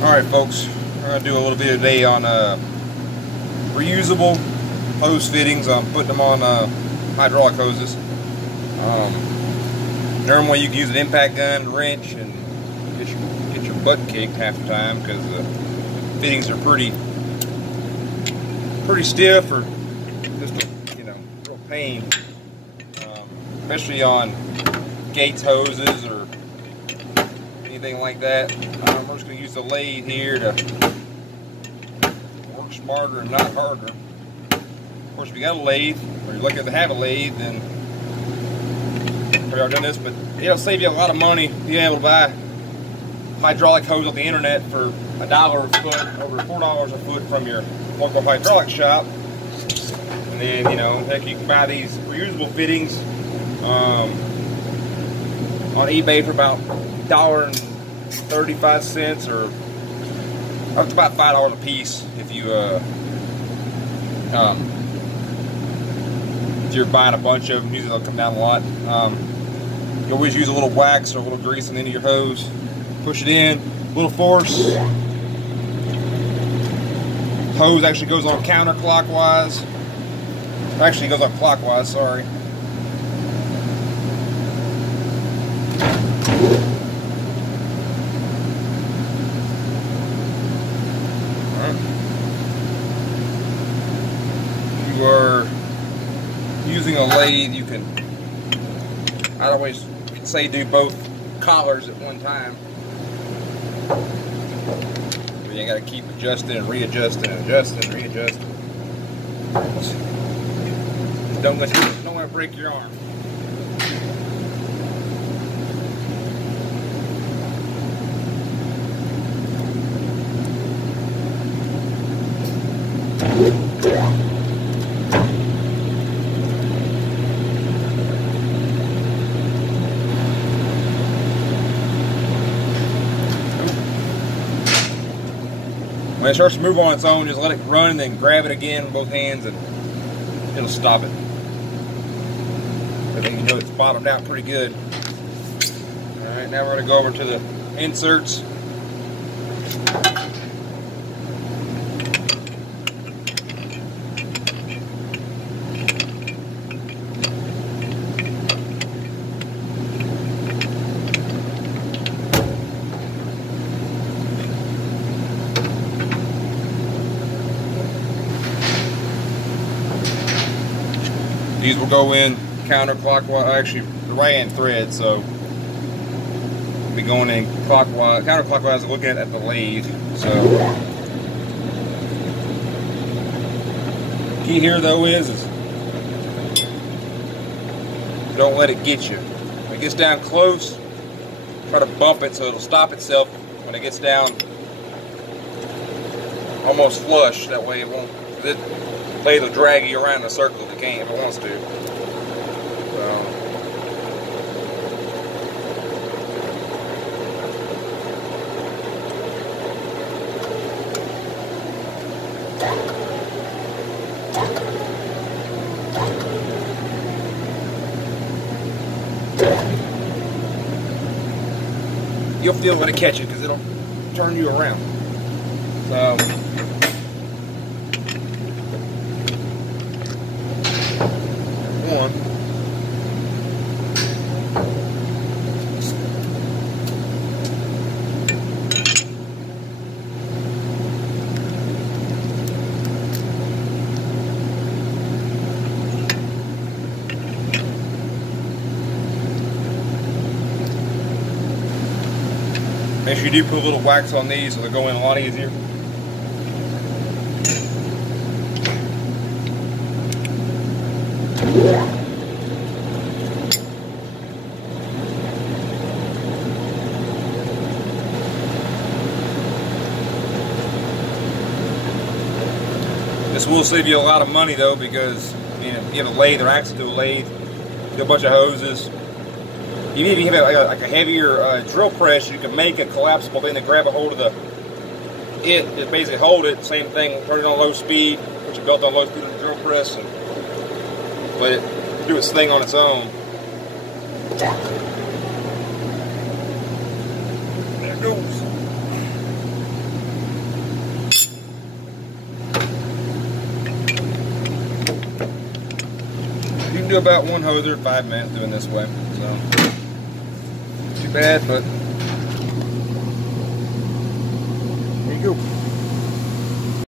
Alright folks, I'm going to do a little video today on reusable hose fittings. I'm putting them on hydraulic hoses. Normally you can use an impact gun, wrench, and get your butt kicked half the time because the fittings are pretty stiff or just a real pain, especially on Gates hoses or anything like that. We're just going to use the lathe here to work smarter and not harder. Of course, if you got a lathe, or you're lucky to have a lathe, then we've already done this, but it'll save you a lot of money being able to buy hydraulic hose off the internet for $1 a foot, over $4 a foot from your local hydraulic shop. And then, heck, you can buy these reusable fittings on eBay for about $1.35 or up to about $5 a piece if you're buying a bunch of them. Usually they'll come down a lot. You always use a little wax or a little grease on the end of your hose. Push it in, a little force. Hose actually goes on counterclockwise. Actually, it goes on clockwise, sorry. If you are using a lathe, you can, I'd always say do both collars at one time. You got to keep adjusting and readjusting and adjusting and readjusting. Don't want to break your arm. When it starts to move on its own, just let it run and then grab it again with both hands and it'll stop it. I think it's bottomed out pretty good. Alright, now we're going to go over to the inserts. These will go in counterclockwise, actually the right hand thread, so we'll be going in clockwise, counterclockwise, looking at the lathe. So key here though is don't let it get you. When it gets down close, try to bump it so it'll stop itself when it gets down almost flush. That way it won't. The lathe will drag you around in a circle if it can, if it wants to. You'll feel when it catches because it'll turn you around. So one. Make sure you do put a little wax on these so they'll go in a lot easier. This will save you a lot of money though, because you have a lathe or access to a lathe, do a bunch of hoses. Even if you have like a heavier drill press, you can make a collapsible thing to grab a hold of just basically hold it. Same thing, turn it on low speed, put your belt on low speed on the drill press, and let it do its thing on its own. There it goes. can do about 1 hoser in 5 minutes doing this way. So, too bad, but there you go.